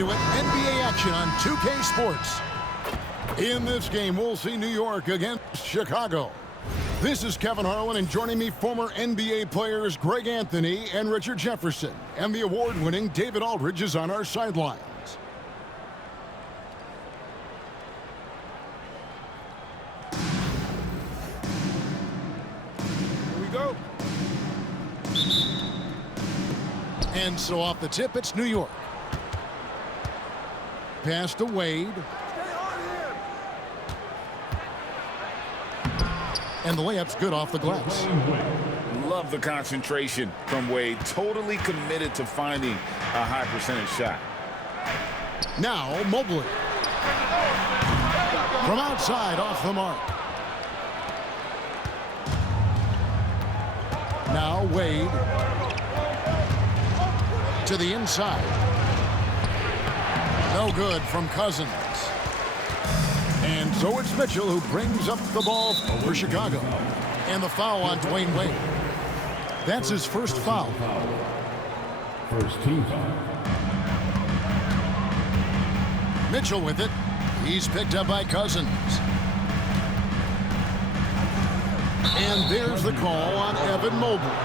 into it. NBA action on 2K Sports. In this game, we'll see New York against Chicago. This is Kevin Harlan, and joining me, former NBA players Greg Anthony and Richard Jefferson. And the award-winning David Aldridge is on our sidelines. Here we go. And so off the tip, it's New York. Pass to Wade. And the layup's good off the glass. Love the concentration from Wade. Totally committed to finding a high percentage shot. Now Mobley. From outside, off the mark. Now Wade. To the inside. No good from Cousins. And so it's Mitchell who brings up the ball for Chicago. And the foul on Dwayne Wade. That's his first foul. First team foul. Mitchell with it. He's picked up by Cousins. And there's the call on Evan Mobley.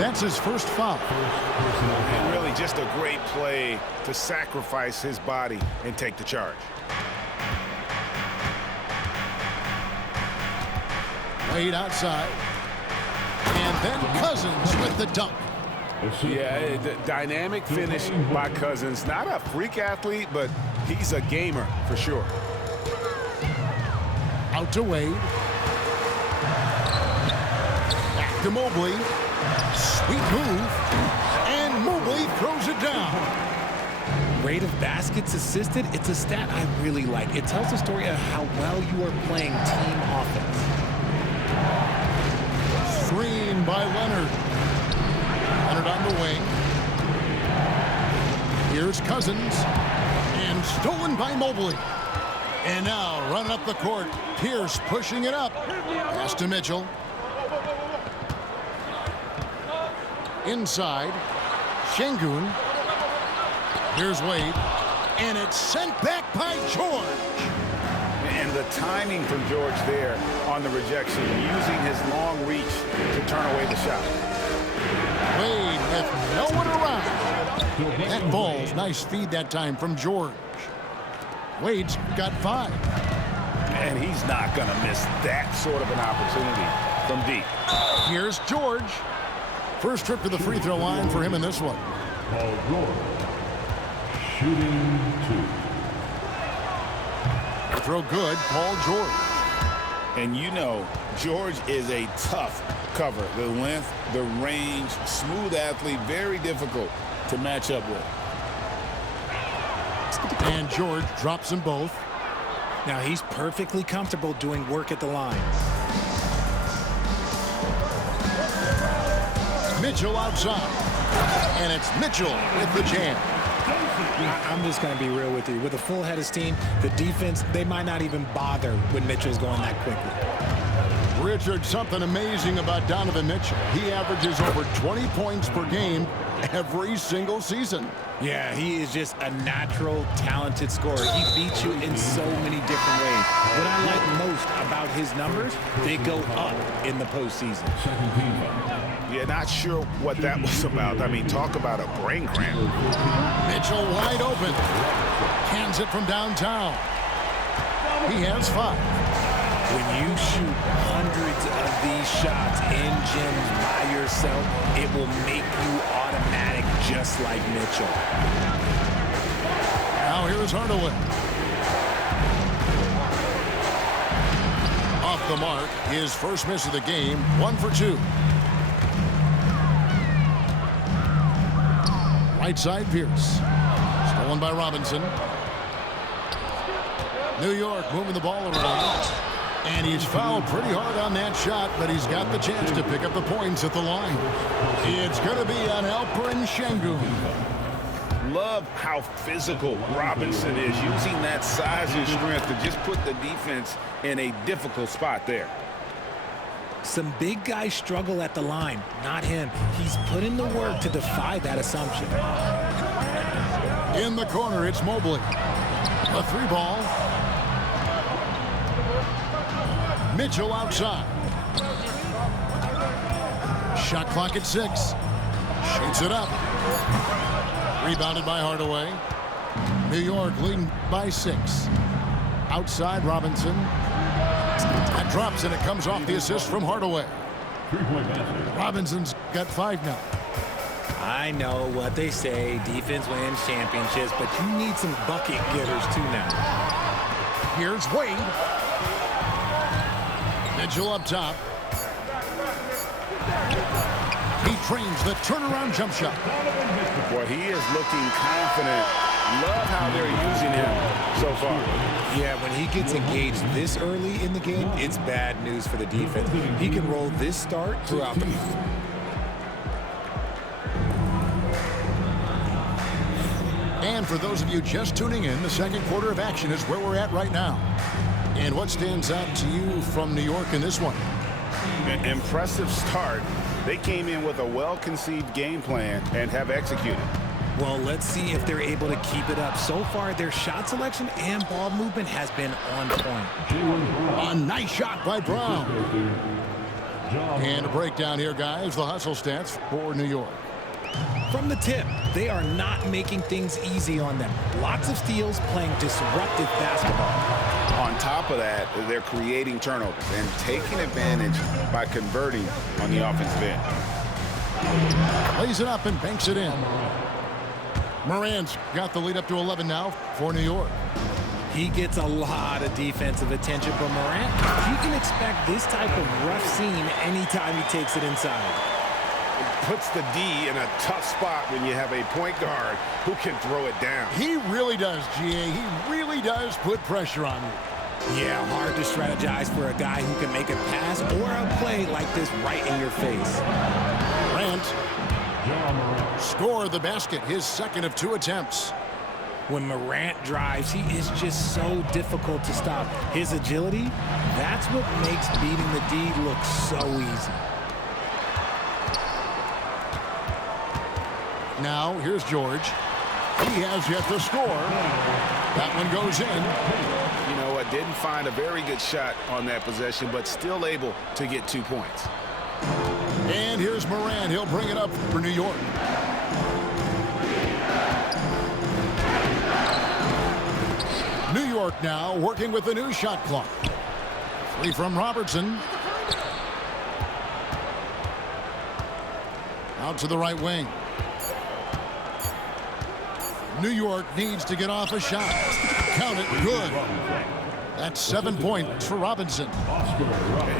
That's his first foul. And really just a great play to sacrifice his body and take the charge. Wade outside. And then Cousins with the dunk. Yeah, dynamic finish by Cousins. Not a freak athlete, but he's a gamer for sure. Out to Wade. Back to Mobley. Sweet move. And Mobley throws it down. Rate of baskets assisted, it's a stat I really like. It tells the story of how well you are playing team offense. Screen by Leonard. Leonard on the wing. Here's Cousins. And stolen by Mobley. And now running up the court. Pierce pushing it up. Pass to Mitchell. Inside. Şengün. Here's Wade. And it's sent back by George. And the timing from George there on the rejection, using his long reach to turn away the shot. Wade with no one around. That ball's nice feed that time from George. Wade's got 5. And he's not going to miss that sort of an opportunity from deep. Here's George. First trip to the free throw line for him in this one. Paul George. Shooting 2. Throw good, Paul George. And you know, George is a tough cover. The length, the range, smooth athlete, very difficult to match up with. And George drops them both. Now he's perfectly comfortable doing work at the line. Mitchell outside. And it's Mitchell with the jam. I'm just going to be real with you. With a full head of steam, the defense, they might not even bother when Mitchell's going that quickly. Richard, something amazing about Donovan Mitchell. He averages over 20 points per game every single season. Yeah, he is just a natural, talented scorer. He beats you in so many different ways. What I like most about his numbers, they go up in the postseason. Yeah, not sure what that was about. I mean, talk about a brain cramp. Mitchell wide open. Cans it from downtown. He has 5. When you shoot hundreds of these shots in gyms by yourself, it will make you automatic just like Mitchell. Now here's Hardaway. Off the mark, his first miss of the game, 1 for 2. Right side, Pierce. Stolen by Robinson. New York moving the ball around. And he's fouled pretty hard on that shot, but he's got the chance to pick up the points at the line. It's going to be on Alperen Şengün. Love how physical Robinson is, using that size and strength to just put the defense in a difficult spot there. Some big guys struggle at the line, not him. He's put in the work to defy that assumption. In the corner, it's Mobley. A 3-ball. Mitchell outside. Shot clock at 6. Shoots it up. Rebounded by Hardaway. New York leading by 6. Outside Robinson. That drops and it comes off the assist from Hardaway. Robinson's got 5 now. I know what they say, defense wins championships, but you need some bucket getters too now. Here's Wade. Mitchell up top. He trains the turnaround jump shot. Boy, he is looking confident. Love how they're using him so far. Yeah, when he gets engaged this early in the game, it's bad news for the defense. He can roll this start throughout the game. And for those of you just tuning in, the second quarter of action is where we're at right now. And what stands out to you from New York in this one? An impressive start. They came in with a well-conceived game plan and have executed. Well, let's see if they're able to keep it up. So far, their shot selection and ball movement has been on point. A nice shot by Brown. And a breakdown here, guys. The hustle stats for New York. From the tip, they are not making things easy on them. Lots of steals, playing disruptive basketball. On top of that, they're creating turnovers and taking advantage by converting on the offensive end. Lays it up and banks it in. Morant's got the lead up to 11 now for New York. He gets a lot of defensive attention from Morant. You can expect this type of rough scene anytime he takes it inside. It puts the D in a tough spot when you have a point guard who can throw it down. He really does, GA. He really does put pressure on you. Yeah, hard to strategize for a guy who can make a pass or a play like this right in your face. Morant score the basket, his second of 2 attempts. When Morant drives, he is just so difficult to stop. His agility, that's what makes beating the D look so easy. Now, here's George. He has yet to score. That one goes in. You know what, didn't find a very good shot on that possession, but still able to get 2 points. And here's Morant. He'll bring it up for New York. New York now working with the new shot clock. 3 from Robertson. Out to the right wing. New York needs to get off a shot. Count it. Good. That's 7 points for Robinson.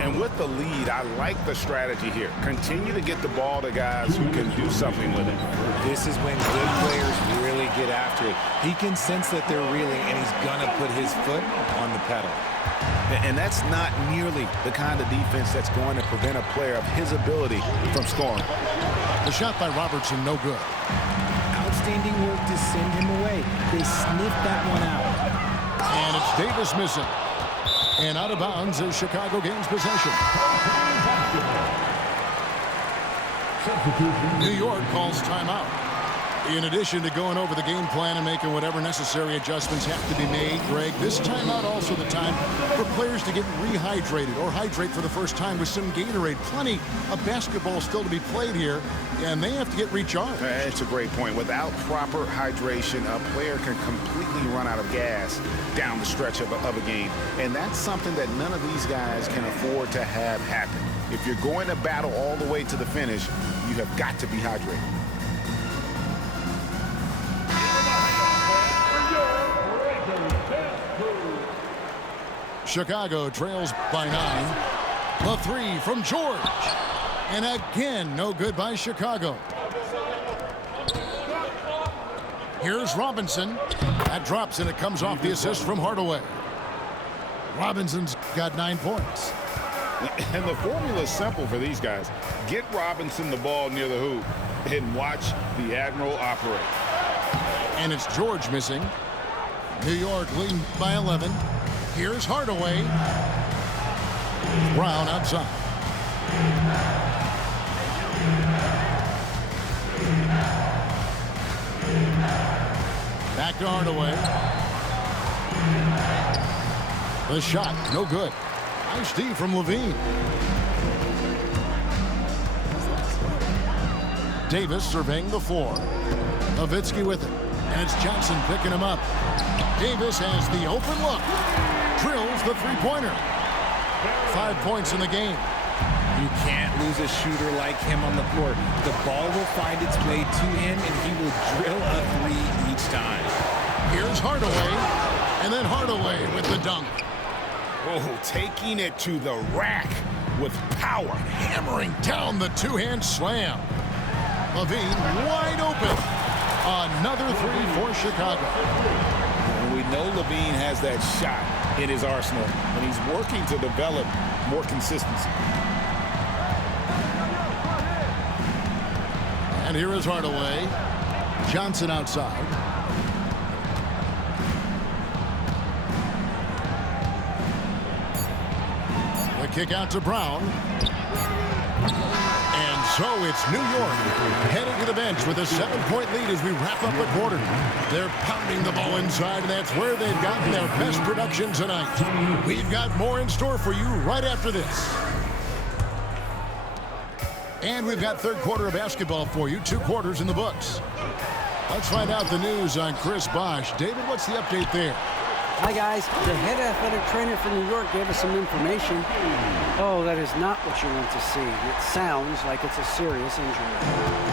And with the lead, I like the strategy here. Continue to get the ball to guys who can do something with it. This is when good players really get after it. He can sense that they're reeling, and he's going to put his foot on the pedal. And that's not nearly the kind of defense that's going to prevent a player of his ability from scoring. The shot by Robertson, no good. Outstanding work to send him away. They sniffed that one out. And it's Davis missing. And out of bounds as Chicago gains possession. New York calls timeout. In addition to going over the game plan and making whatever necessary adjustments have to be made, Greg, this timeout also the time for players to get rehydrated or hydrate for the first time with some Gatorade. Plenty of basketball still to be played here, and they have to get recharged. That's a great point. Without proper hydration, a player can completely run out of gas down the stretch of a game. And that's something that none of these guys can afford to have happen. If you're going to battle all the way to the finish, you have got to be hydrated. Chicago trails by 9. The 3 from George. And again, no good by Chicago. Here's Robinson. That drops and it comes off the assist from Hardaway. Robinson's got 9 points. And the formula is simple for these guys. Get Robinson the ball near the hoop and watch the Admiral operate. And it's George missing. New York leading by 11. Here's Hardaway. Brown outside. Back to Hardaway. The shot, no good. Nice D from Levine. Davis surveying the floor. Nowitzki with it. And it's Johnson picking him up. Davis has the open look. Drills the three-pointer. 5 points in the game. You can't lose a shooter like him on the court. The ball will find its way to him, and he will drill a three each time. Here's Hardaway. And then Hardaway with the dunk. Oh, taking it to the rack with power. Hammering down the two-hand slam. Levine wide open. Another three for Chicago. And we know Levine has that shot in his arsenal, and he's working to develop more consistency. And here is Hardaway. Johnson outside. The kick out to Brown. And so it's New York heading to the bench with a 7-point lead as we wrap up the quarter. They're pounding the ball inside, and that's where they've gotten their best production tonight. We've got more in store for you right after this. And we've got third quarter of basketball for you, 2 quarters in the books. Let's find out the news on Chris Bosh. David, what's the update there? Hi, guys. The head athletic trainer for New York gave us some information. Oh, that is not what you want to see. It sounds like it's a serious injury.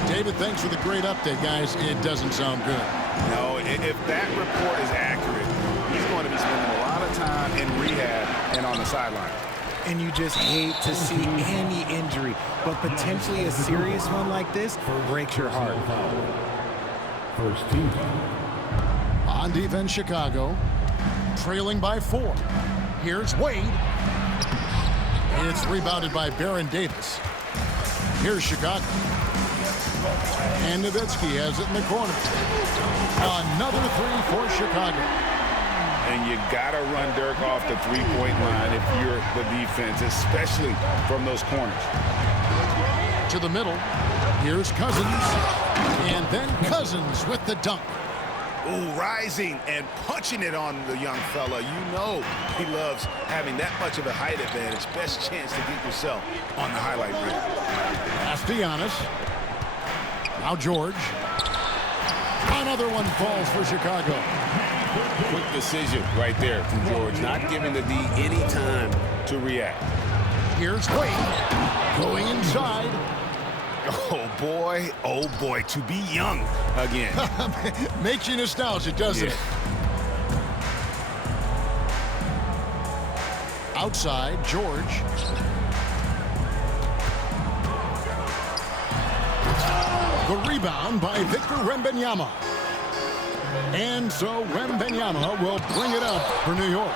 David, thanks for the great update, guys. It doesn't sound good. No, if that report is accurate, he's going to be spending a lot of time in rehab and on the sideline. And you just hate to see any injury, but potentially a serious one like this breaks your heart. First team foul. On defense, Chicago, trailing by 4. Here's Wade. It's rebounded by Baron Davis. Here's Chicago. And Nowitzki has it in the corner. Another three for Chicago. And you got to run Dirk off the three-point line if you're the defense, especially from those corners. To the middle. Here's Cousins. And then Cousins with the dunk. Ooh, rising and punching it on the young fella. You know he loves having that much of a height advantage. Best chance to get yourself on the highlight reel. Castellanos. Now George. Another one falls for Chicago. Quick decision right there from George, not giving the D any time to react. Here's Wade going inside. Oh boy, to be young again. Makes you nostalgic, doesn't it? Outside, George. The rebound by Victor Wembanyama. And so Wembanyama will bring it up for New York.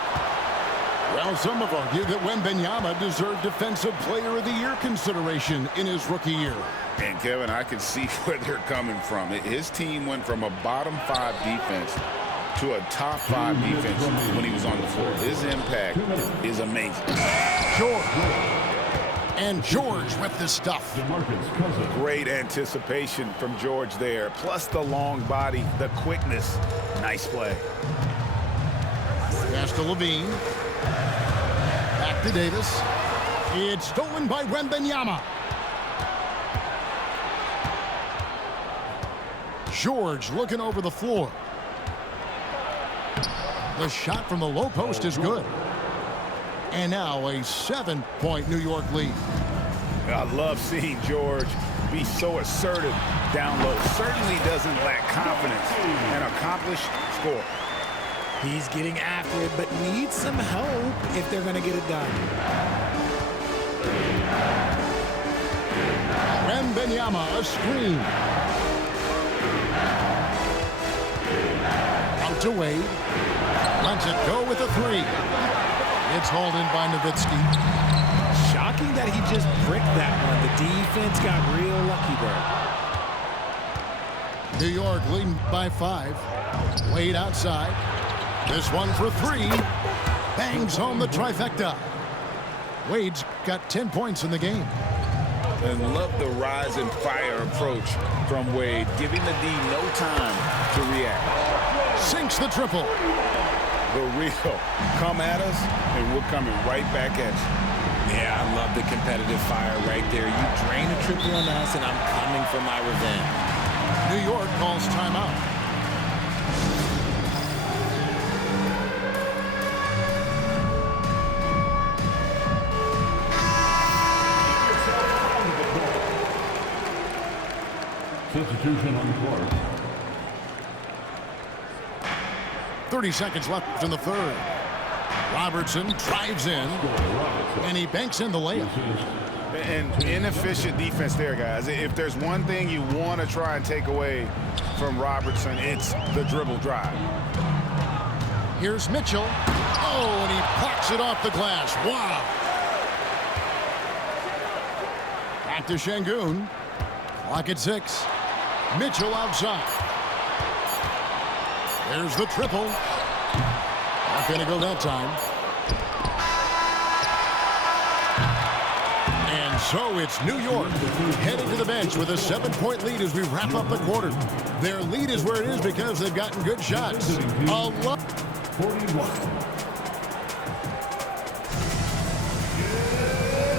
Well, some have argued that Wembanyama deserved Defensive Player of the Year consideration in his rookie year. And Kevin, I can see where they're coming from. His team went from a bottom 5 defense to a top 5 defense when he was on the floor. His impact is amazing. George. And George with the stuff. Great anticipation from George there. Plus the long body, the quickness. Nice play. Pass to Levine. Back to Davis. It's stolen by Wembanyama. George looking over the floor. The shot from the low post is good. And now a 7-point New York lead. I love seeing George be so assertive down low. Certainly doesn't lack confidence. An accomplished scorer. He's getting after it, but needs some help if they're going to get it done. Wembanyama, a screen. Out to Wade. Lets it go with a 3. It's hauled in by Nowitzki. Shocking that he just bricked that one. The defense got real lucky there. New York leading by 5. Wade outside. This one for 3. Bangs home the trifecta. Wade's got 10 points in the game. And love the rise and fire approach from Wade, giving the D no time to react. sinks the triple. The real. Come at us, and we're coming right back at you. Yeah, I love the competitive fire right there. You drain a triple on us, and I'm coming for my revenge. New York calls timeout. Substitution on the court. 30 seconds left in the third. Robertson drives in, and he banks in the layup. And inefficient defense there, guys. If there's one thing you want to try and take away from Robertson, it's the dribble drive. Here's Mitchell. Oh, and he plucks it off the glass. Wow. Back to Şengün. Clock at 6. Mitchell outside. There's the triple. Not going to go that time. And so it's New York heading to the bench with a 7-point lead as we wrap up the quarter. Their lead is where it is because they've gotten good shots. 41.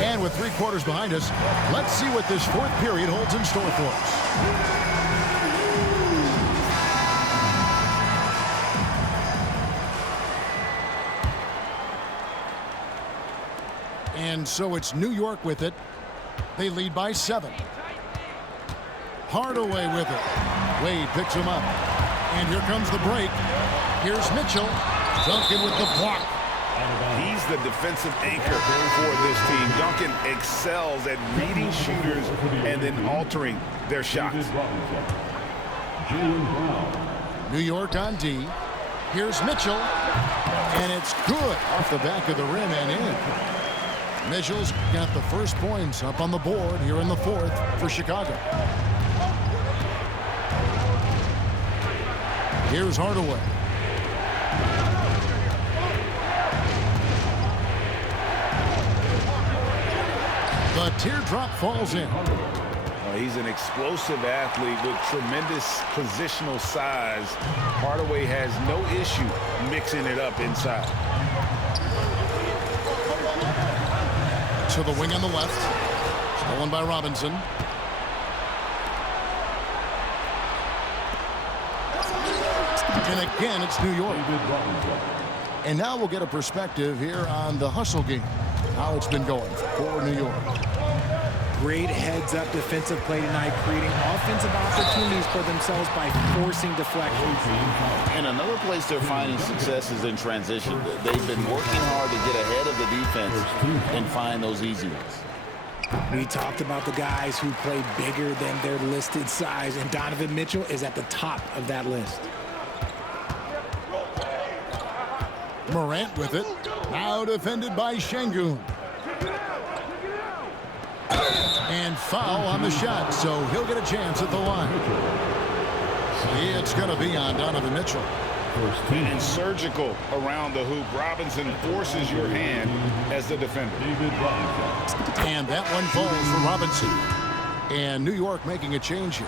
And with 3 quarters behind us, let's see what this fourth period holds in store for us. And so it's New York with it. They lead by 7. Hardaway with it. Wade picks him up. And here comes the break. Here's Mitchell. Duncan with the block. He's the defensive anchor for this team. Duncan excels at reading shooters and then altering their shots. New York on D. Here's Mitchell. And it's good off the back of the rim and in. Mitchell's got the first points up on the board here in the fourth for Chicago. Here's Hardaway. The teardrop falls in. He's an explosive athlete with tremendous positional size. Hardaway has no issue mixing it up inside. To the wing on the left. Stolen by Robinson. And again, it's New York. And now we'll get a perspective here on the hustle game. How it's been going for New York. Great heads-up defensive play tonight, creating offensive opportunities for themselves by forcing deflections. And another place they're finding success is in transition. They've been working hard to get ahead of the defense and find those easy ones. We talked about the guys who play bigger than their listed size, and Donovan Mitchell is at the top of that list. Morant with it. Now defended by Şengün. And foul on the shot, so he'll get a chance at the line. It's going to be on Donovan Mitchell. And surgical around the hoop. Robinson forces your hand as the defender. And that one falls for Robinson. And New York making a change here.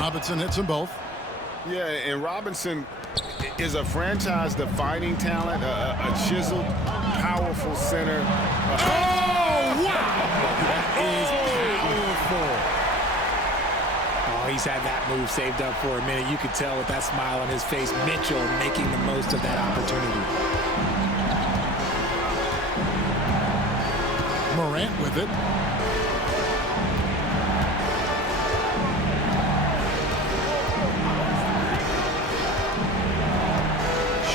Robinson hits them both. Yeah, and Robinson is a franchise-defining talent, a chiseled, powerful center. Oh, wow! That is powerful. Oh, he's had that move saved up for a minute. You could tell with that smile on his face, Mitchell making the most of that opportunity. Morant with it.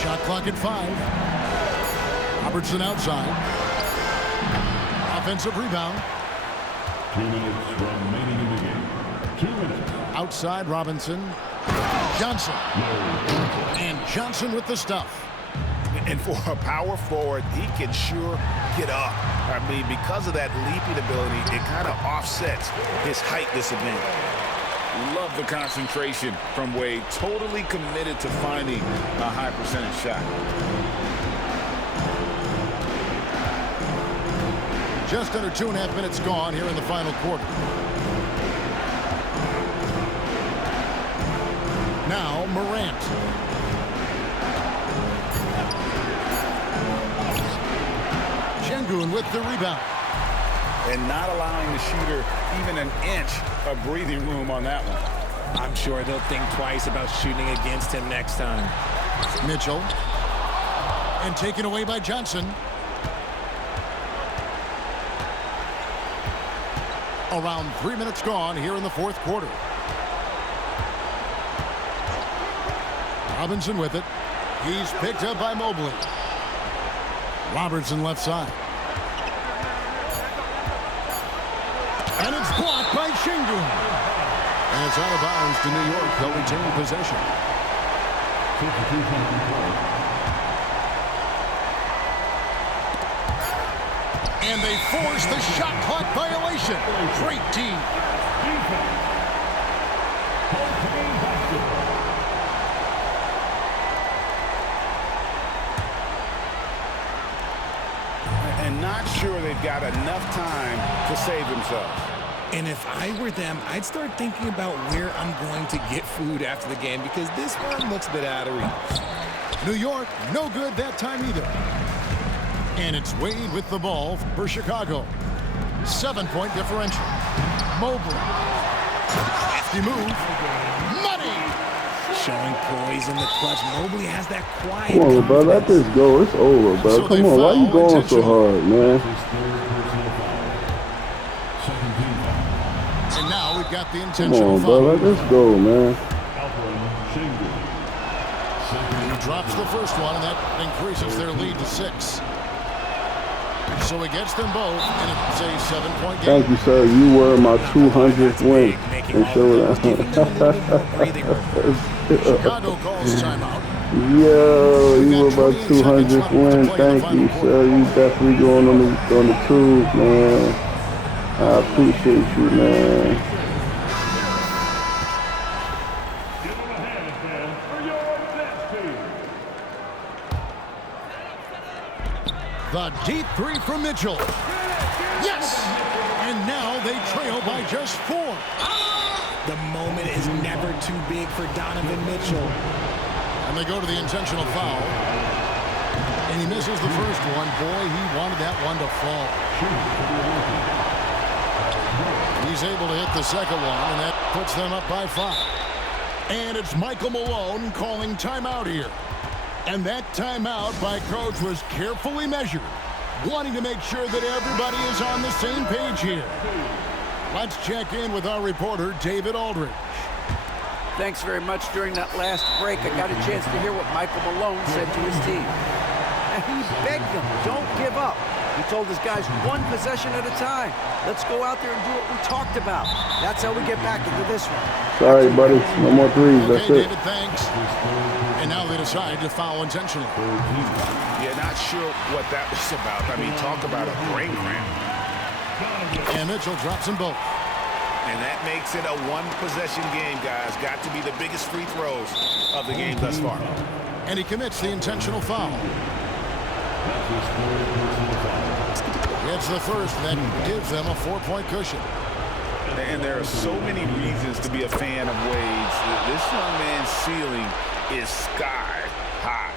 Shot clock at 5. Robertson outside. Offensive rebound. 2 minutes remaining in the game. 2 minutes. Outside Robinson. Johnson. And Johnson with the stuff. And for a power forward, he can sure get up. I mean, because of that leaping ability, it kind of offsets his height disadvantage. Love the concentration from Wade. Totally committed to finding a high percentage shot. Just under 2.5 minutes gone here in the final quarter. Now Morant. Şengün with the rebound. And not allowing the shooter even an inch of breathing room on that one. I'm sure they'll think twice about shooting against him next time. Mitchell. And taken away by Johnson. Around 3 minutes gone here in the fourth quarter. Robinson with it. He's picked up by Mobley. Robertson left side. And it's blocked by Şengün. And it's out of bounds to New York. They'll retain possession. And they force the shot clock violation. Great team. And not sure they've got enough time to save themselves. And if I were them, I'd start thinking about where I'm going to get food after the game because this one looks a bit out of reach. New York, no good that time either. And it's Wade with the ball for Chicago. 7-point differential. Mobley. Crafty move. Money! Showing poise in the clutch. Mobley has that quiet. Come on, bro. Let this go. It's over, bro. So Come on. Why you going so hard, man? And now we've got the Come intentional on, foul. bro. Let this go, man. He drops the first one, and that increases their lead to 6. So he gets them both, and it's a 7-point game. Thank you, sir. You were my 200th win in Showdown. Chicago calls timeout. Yo, you were my 200th win. Thank you, sir. You definitely going on the tube, man. I appreciate you, man. The deep three from Mitchell. Yes! And now they trail by just 4. The moment is never too big for Donovan Mitchell. And they go to the intentional foul. And he misses the first one. Boy, he wanted that one to fall. He's able to hit the second one, and that puts them up by 5. And it's Michael Malone calling timeout here. And that timeout by Coach was carefully measured, wanting to make sure that everybody is on the same page here. Let's check in with our reporter, David Aldridge. Thanks very much. During that last break, I got a chance to hear what Michael Malone said to his team. And he begged them, don't give up. He told his guys, one possession at a time. Let's go out there and do what we talked about. That's how we get back into this one. Sorry, buddy. No more threes. Okay, That's it. David, thanks. And now they decide to foul intentionally. Yeah, not sure what that was about. I mean, talk about a brain cramp. And Mitchell drops them both. And that makes it a one-possession game, guys. Got to be the biggest free throws of the game thus far. And he commits the intentional foul. It's the first that gives them a 4-point cushion. And there are so many reasons to be a fan of Wade's. This young man's ceiling is sky high.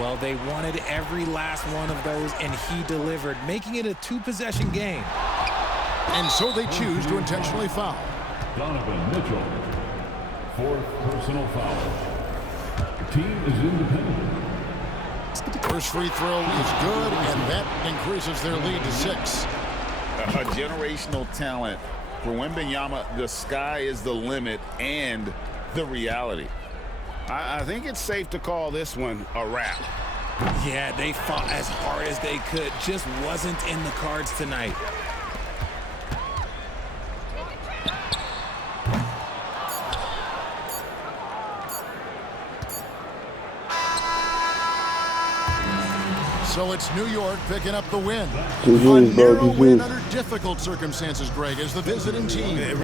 Well, they wanted every last one of those, and he delivered, making it a 2-possession game. And so they choose to intentionally foul. Donovan Mitchell, 4th personal foul. The team is independent. First free throw is good, and that increases their lead to 6. A generational talent. For Wembanyama, the sky is the limit and the reality. I think it's safe to call this one a wrap. Yeah, they fought as hard as they could. Just wasn't in the cards tonight. So it's New York picking up the win. GG's, A narrow bro. win GG's. under difficult circumstances, Greg, as the visiting team.